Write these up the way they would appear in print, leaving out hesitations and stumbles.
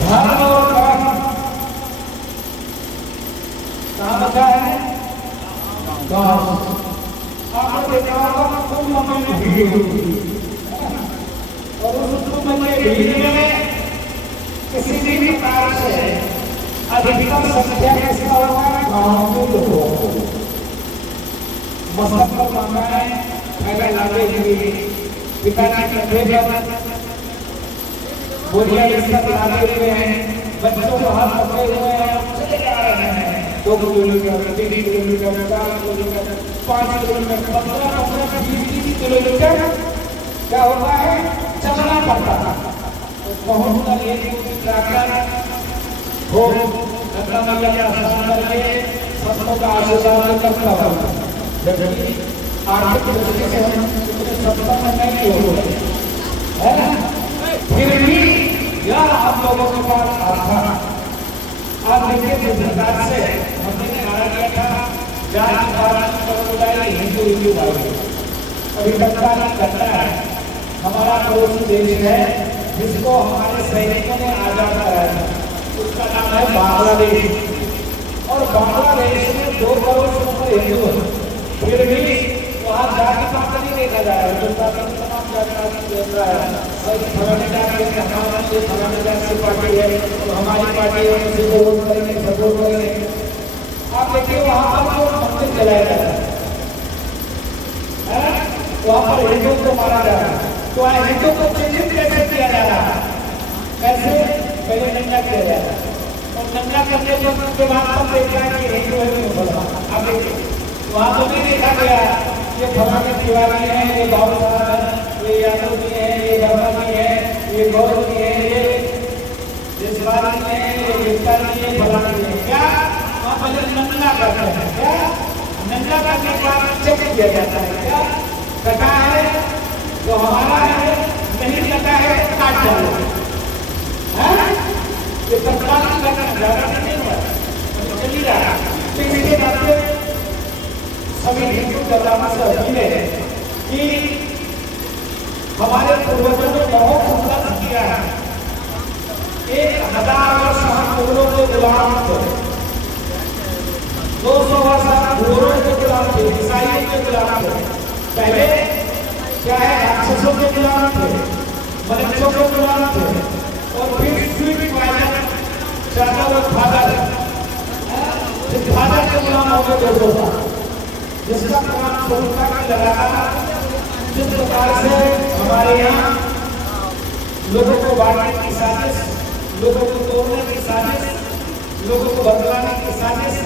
धर्म और कर्म कहाँ बचा है? गाँव। आपने देखा होगा कुंभ में भीड़ होती है और उस कुंभ में भीड़ में किसी भी प्रकार से अधिकतम संख्या किसका होगा? गाँव के लोगों को। मस्तक पर मांगाएं पहले लागे हुए पिताजी कंधे पर बोरिया बिस्तर लागे हुए हैं, बच्चों को हाथ पकड़े हुए हैं, चले जा रहे हैं 2 kilometre 3 kilometre 4 kilometre 5 kilometre 15 20 kilometre क्या होता है? चलना पड़ता था। पहुंचना लेके ट्रैक्टर हो गंगा मैया का स्नान करके सबको का आशीर्वाद करता था। जबकि आर्थिक दृष्टि से हम सत्ता में नहीं हो है ना, फिर भी यह आप लोगों के पास आस्था। आप देखिए जिस प्रकार से हमने नारा किया था जाति पात समुदाय हिंदू हिंदू भाई, अभी तक का घटना है। हमारा पड़ोसी देश है जिसको हमारे सैनिकों ने आजाद कराया था, उसका नाम है बांग्लादेश। और बांग्लादेश में 2 करोड़ से ऊपर हिंदू है, फिर भी वहाँ जाति पात नहीं देखा जा रहा है। हिंदुस्तान में तमाम जाति देख रहा है, सही फलाने जाति है, हमारा ये फलाने जाति से पार्टी है तो हमारी पार्टी है, किसी को वोट करेंगे, सपोर्ट करेंगे। आप देखिए वहाँ पर जो मंदिर जलाया जाता है, वहाँ पर हिंदुओं को मारा जा रहा है, तो हिंदुओं को चिन्हित कैसे किया जा रहा है? कैसे? पहले नंगा किया जा रहा है और नंगा करने के बाद हम देख रहे हैं कि हिंदू है मुसलमान। आप देखिए वहाँ तो नहीं देखा गया ये फलाने तिवारी है, ये बाबू साहब है, ये यादव जी है, ये वर्मा जी है, ये गौरव जी है, ये जसवानी है, ये गुप्ता जी है, फलाने जी है। क्या वहाँ पहले नंगा करते हैं? क्या नंगा करने के बाद चेक किया जाता है? क्या कटा है तो हमारा है, नहीं कटा है काट डालो। ये तत्काल करना ज्यादा नहीं हुआ, चली रहा। तो इसके बाद सभी हिंदू धर्म से अपील है कि हमारे पूर्वजों ने बहुत संघर्ष किया है। 1000 वर्ष हम मुगलों के गुलाम थे, 200 वर्ष हम घोरों के गुलाम थे, ईसाइयों के गुलाम थे। पहले क्या है? राक्षसों के गुलाम थे, मनुष्यों के गुलाम थे, और फिर स्वीट वायलेंस चाचा और फादर के गुलाम हो गए 200 साल, जिसका काम स्वरूपता का लगातार जिस प्रकार से हमारे यहाँ लोगों को बांटने की साजिश, लोगों को तोड़ने की साजिश, लोगों को बदलाने की साजिश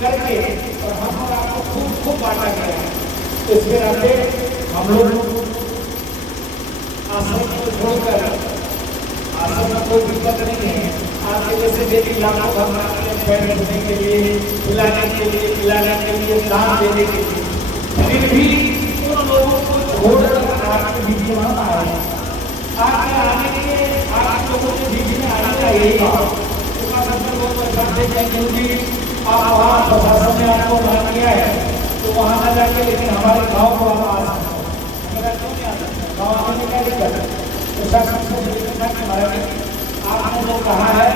करके और हम आपको खूब बांटा गया है। तो इसके नाते हम लोग आश्रम को छोड़कर, आश्रम में कोई दिक्कत नहीं है, आपके जैसे देवी लाखों भगवान बैठने के लिए, खिलाने के लिए, पिलाने के लिए, दान देने के लिए, फिर भी उन लोगों को छोड़कर आपके बीच में हम आए। आपके आने के आप लोगों के बीच में आने का यही बात क्योंकि आप वहाँ प्रशासन ने आपको मना किया है तो वहाँ न जाके, लेकिन हमारे गाँव को आप आ सकते हैं। क्यों नहीं आ सकते? गाँव आने में क्या दिक्कत है? प्रशासन को आपने जो कहा है,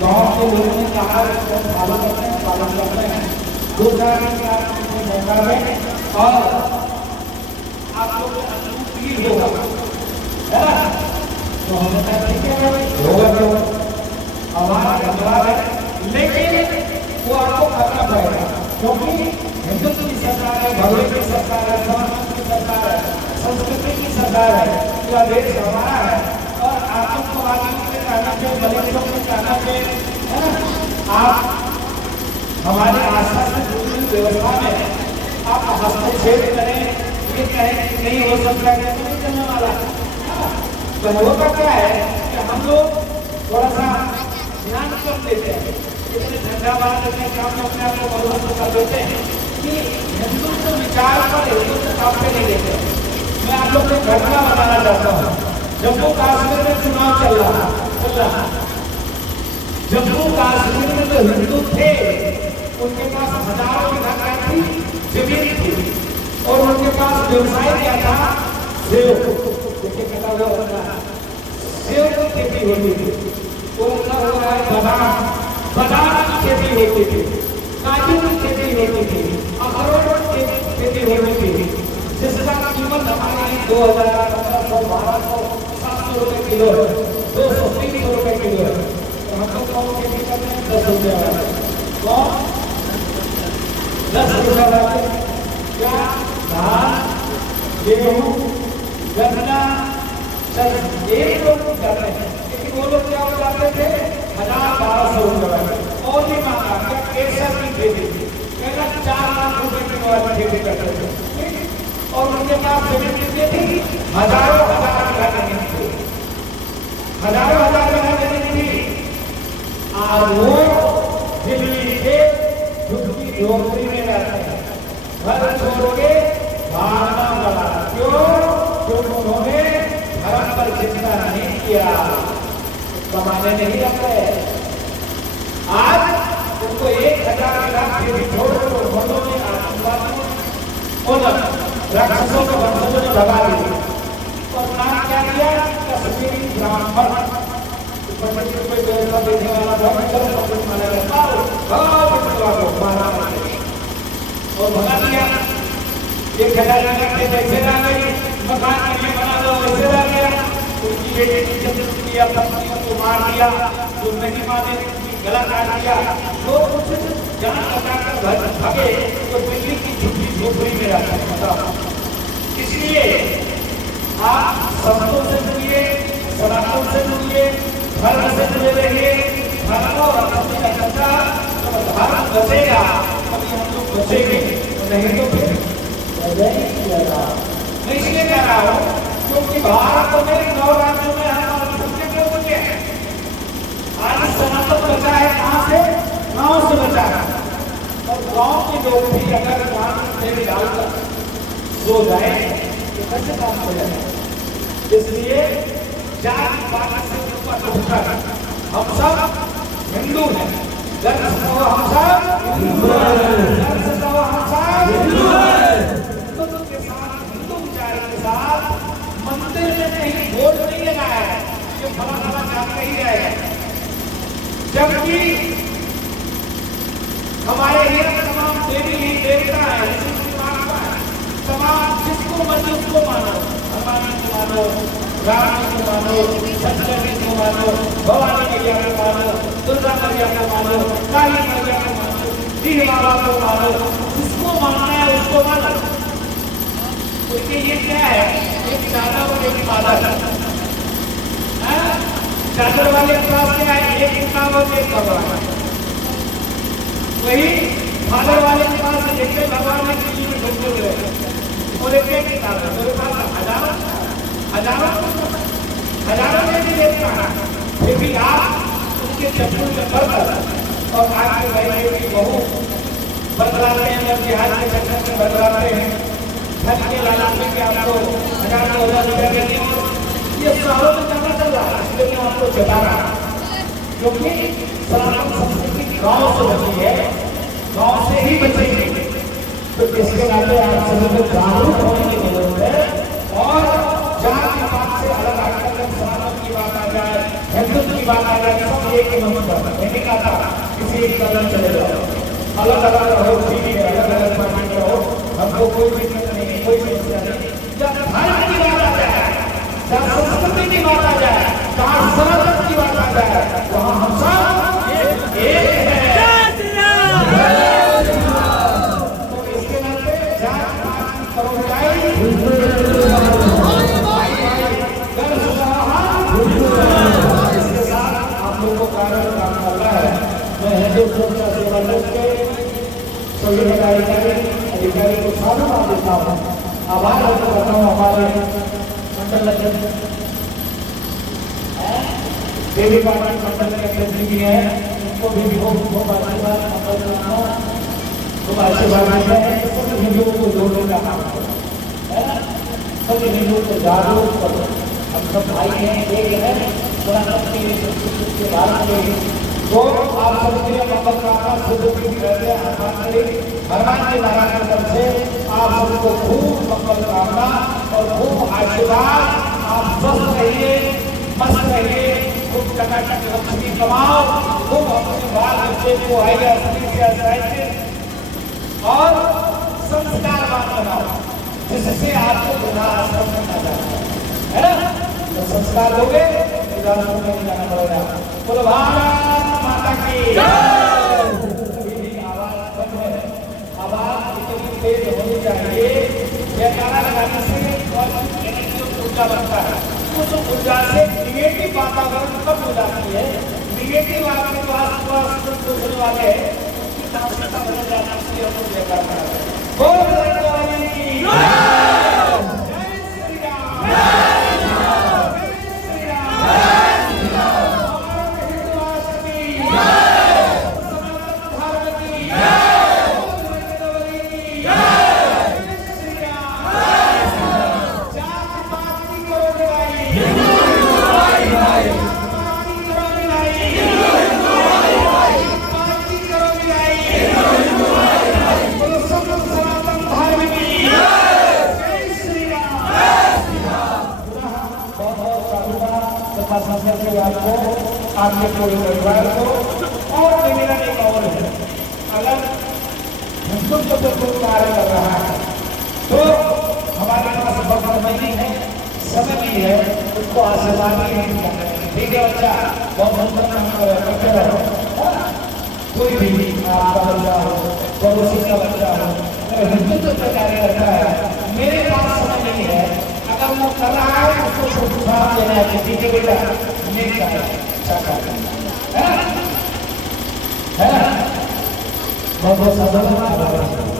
गाँव के लोगों ने कहा है, पालन करते हैं, पालन करते हैं। 2-4 दिन मौका में और आप लोग होगा है ना, तो हमें ठीक है होगा तो हमारा बदलाव है, लेकिन वो आपको करना पड़ेगा क्योंकि हिंदुत्व की सरकार है, भगवत की सरकार है, समाज की सरकार है, संस्कृति की सरकार है, पूरा देश हमारा है। और आतंकवादियों के कहना पे, मलेशियों के कहना पे, है ना, आप हमारे आसपास से जुड़ी व्यवस्था में आप हस्तक्षेप करें, ये कहें कि नहीं हो सकता है, तो नहीं चलने वाला। तो होता क्या है कि हम लोग थोड़ा सा ध्यान कर देते हैं, इतने झंडाबाज अपने काम में अपने आप को बदलाव कर देते हैं कि हिंदुत्व विचार पर, हिंदुत्व काम पे नहीं देते। मैं आप लोग को घटना बताना चाहता हूँ। जम्मू कश्मीर में चुनाव चल रहा, जम्मू कश्मीर में जो हिंदू थे उनके पास हजारों बीघा थी जमीन थी और उनके पास व्यवसाय क्या था? सेव। सेव की खेती होती थी। वो उनका बादाम की खेती होती थी, काजू की खेती होती थी, अखरोट की खेती होती थी, जिसका कीमत हमारे यहाँ 2,000, 1,500, 1200, 700 रुपए किलो है, 200-300 रुपए किलो है। तो हम लोग कौन खेती करते हैं? 10 रुपये वाला। कौन 10 रुपये वाला? क्या धान, गेहूँ, गन्ना, एक लोग करते हैं, लेकिन वो लोग क्या उगाते थे? 1,000-1,200 रुपये और भी मांगा। क्या केसर की खेती, कहना 4 लाख रुपए की खेती करते थे, और उनके पास जमीन कितनी थी? हजारों हजार बीघा जमीन थी, हजारों हजार बीघा जमीन थी। और वो दिल्ली के झुग्गी झोपड़ी में रहते हैं, घर छोड़ के भागना पड़ा। क्यों? क्योंकि उन्होंने धर्म पर चिंता नहीं किया, कमाने नहीं रखे। आज उनको 1,000 लाख खेती छोड़ कर उन्होंने राक्षसों के वंशजों ने भगा दिया और नाम क्या दिया? कश्मीरी ब्राह्मण। पंडित को कोई व्यवस्था देने वाला पंडित माना गया और भगा दिया। 1,000 लाख के पैसे ला गई, मकान के लिए बना दो, वैसे ला गया। उनकी बेटी की जमीन किया, पत्नी को मार दिया, जो नहीं माने गला काट दिया। जो कुछ जान बचाकर घर भागे तो दिल्ली की झुग्गी झोपड़ी में रहते हैं। बताओ, इसलिए आप संतों से जुड़िए, सनातन से जुड़िए, धर्म से जुड़े रहिए। धर्म और रक्षण का चर्चा, जब धर्म बचेगा तभी हम लोग बचेंगे, नहीं तो फिर मैं इसलिए कह रहा हूँ क्योंकि भारत में 9 राज्यों में हमारे धर्म क्यों बचे हैं? आज सनातन बचा है कहाँ से? गांव से बचा है। और गांव के लोग भी अगर वहां से डालकर सो जाए तो कैसे काम हो जाए? इसलिए जाति पाति से ऊपर उठकर हम सब हिंदू हैं। गर्व से कहो हम सब हिंदू हैं। गर्व से कहो हम सब हिंदू हैं। हिंदू के साथ, हिंदू विचार के साथ मंदिर में कहीं बोर्ड नहीं लगाया है कि फला जाते ही रहेगा। जबकि हमारे यहाँ तमाम देवी देवता है, तमाम जिसको मर्जी उसको मानो, हनुमान को मानो, राम को मानो, शंकर को मानो, भवानी मैया को मानो, दुर्गा मैया को मानो, काली मैया को मानो, दीन बाबा को मानो, जिसको मानना है उसको मानो। क्योंकि ये क्या है? एक चादर और एक बादल। चादर वाले के पास क्या है? एक किताब और एक भगवान। वही फादर वाले के पास एक भगवान है, किसी में ढूंढते हुए और एक किताब है। मेरे पास हजारों में भी देखता है, फिर भी आप उनके चप्पू में पड़कर और आपके भाई की बहू बदलाते हैं, और बिहार के चक्कर में बदलाते हैं, धन के लालच में कि आपको 1,000-2,000 रुपया देंगे। ये शहरों में जाना चल रहा है, इसलिए मैं आपको बता रहा हूँ। क्योंकि सनातन संस्कृति गांव से बची है, गांव से ही बचेगी। तो इसके नाते आप सभी को जागरूक होने की जरूरत है। और जाति पात से अलग आकर जब सनातन की बात आ जाए, हिंदुत्व की बात आ जाए, सब एक ही मंत्र पर नहीं कहता किसी एक कदम चले जाओ। अलग अलग रहो, ठीक है, अलग अलग पार्टी में रहो, हमको कोई दिक्कत नहीं, कोई समस्या नहीं। जब धर्म की बात आ जाए, जब संस्कृति की बात आ जाए, जहाँ सनातन की बात आ जाए, वहाँ हम सब एक हैं। तो इसके नाते जात पात की करोड़ाई इसके साथ आप लोग को कारण काम करना है। मैं हिंदू सुरक्षा सेवा ट्रस्ट के सभी अधिकारी को साधुवाद देता हूँ, आभार व्यक्त करता हूँ। हमारे मंडल देवी पार्टी मंडल के अध्यक्ष भी हैं, उनको भी खूब आशीर्वाद देते हैं। सभी हिंदुओं को जोड़ने का काम करो, सभी हिंदुओं को जागरूक करो। हम सब भाई हैं, एक है, संस्कृति के भारत के तो आप सबके लिए मंगल कामना सिद्ध भी रहते हैं। हनुमान जी महाराज की तरफ से आप सबको खूब मंगल कामना और खूब आशीर्वाद। आप स्वस्थ रहिए, मस्त रहिए, खूब टकाटक लक्ष्मी कमाओ, खूब से को हाई असली से साहित्य और संस्कारवान बनाओ, जिससे आपको बुरा असर करना चाहिए, है ना? तो संस्कार लोगे इधर में जाना पड़ेगा। बोलो भारत माता की आवाज कम है, आवाज इतनी तेज होनी चाहिए, यह गाना लगाने से ऊर्जा बनता है, उस ऊर्जा से निगेटिव वातावरण कम हो जाती है। निगेटिव आपके पास सोचने वाले बदल जाना चाहिए। आपको आपके पूरे परिवार को और मेरा एक और है, अगर हिंदुत्व को कोई कार्य कर रहा है तो हमारे पास वक्त नहीं है, समय नहीं है, उसको आशीर्वाद नहीं करना है। ठीक है बच्चा, बहुत सुंदर करते रहो। कोई भी आपका बच्चा हो, पड़ोसी का बच्चा हो, अगर हिंदुत्व का कार्य करता है, मेरे पास समय नहीं है, अगर वो कर रहा है उसको प्रोत्साहन देना है। ठीक है बेटा, है बहुत बहुत साधन।